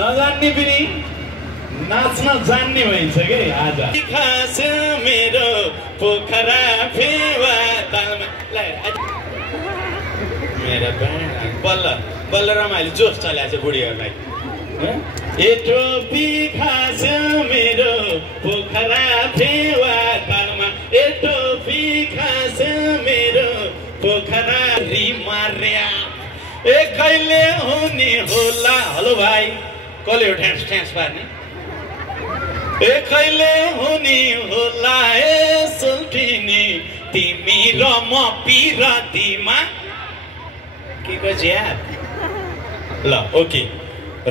नजान्ने पनि नाच्न जान्ने भइन्छ के आज खास मेरो पोखरा फेवा तालमा मेरो बल्ल बल्ल रमाइलो जोस चलाएको छ बुढीहरूलाई ए टोपी खास मेरो पोखरा फेवा तालमा ए टोपी खास मेरो पोखरा रिमार्या ए कहिले हुने होला हेलो भाइ कसले हो ड्यान्स ड्यान्स पार्ने ए कहिले हुने होला ए सुल्टिनी तिमी र म पिरतीमा के को ज्याद ल ओके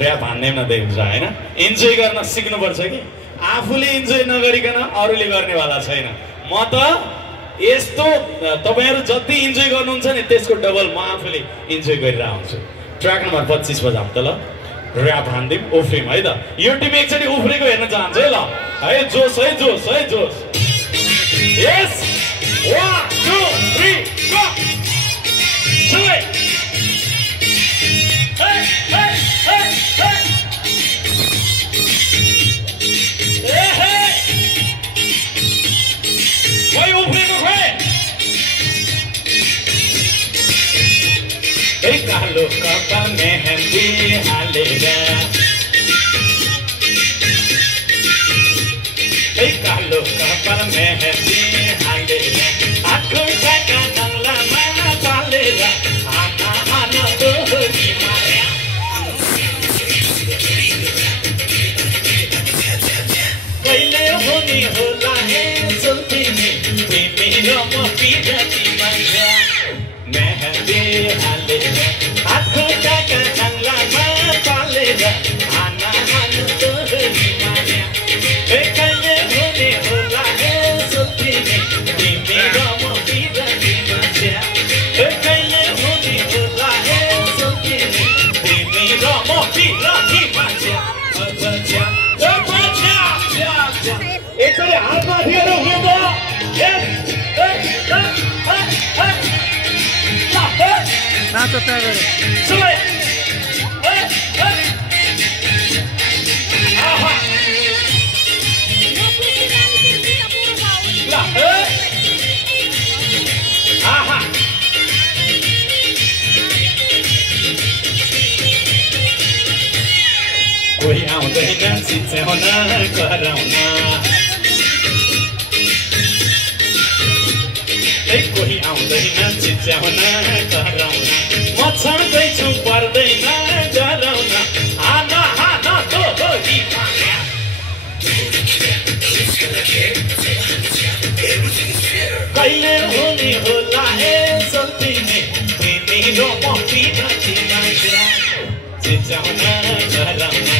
र्याप हान्ने नदेखिन्छ हैन इन्जोय गर्न सिक्नुपर्छ कि आफूले इन्जोय नगरिकन अरूले गर्नेवाला छैन म त यस्तो तपाईहरु जति इन्जोय गर्नुहुन्छ नि त्यसको डबल म आफूले इन्जोय गरिरहेको हुन्छु ट्र्याक नम्बर 25 बजाम त ल र्याप हान्दिम उफ्रिम है त यो टिम एकचोटि उफ्रेको हेर्न चाहन्छ है ल है जोस है जोस है जोस यस 1 2 3 गो सुले हे हे हे हे ए हे वही उफ्रेको खोइ ए कालो कपाल मेहंदी हालेर ए कालो कपाल मेहंदी हालेर आँखो ढाका नङ्लामा चालेर आना आना तोरी माया कहिले हुने होला हे सुल्टिनी तिमी र म पिरतीमा मेहंदी हालेर आँखो ढाका नङ्लामा चालेर आना आना तोरी माया ए कहिले हुने होला हे सुल्टिनी तिमी र म पिरतीमा ए कहिले हुने होला हे सुल्टिनी तिमी र म पिरतीमा एकचोटि हात माथिएर उभिँदो नाच तयार सुले चिच्याउन कराउन कोही आउँदैन चिच्याउन कराउन म छड्दैछु पर्दैन डराउन हान हान दो कहिले हुने होला यसो तिमी तिमी र म पिना चिच्याउन कराउन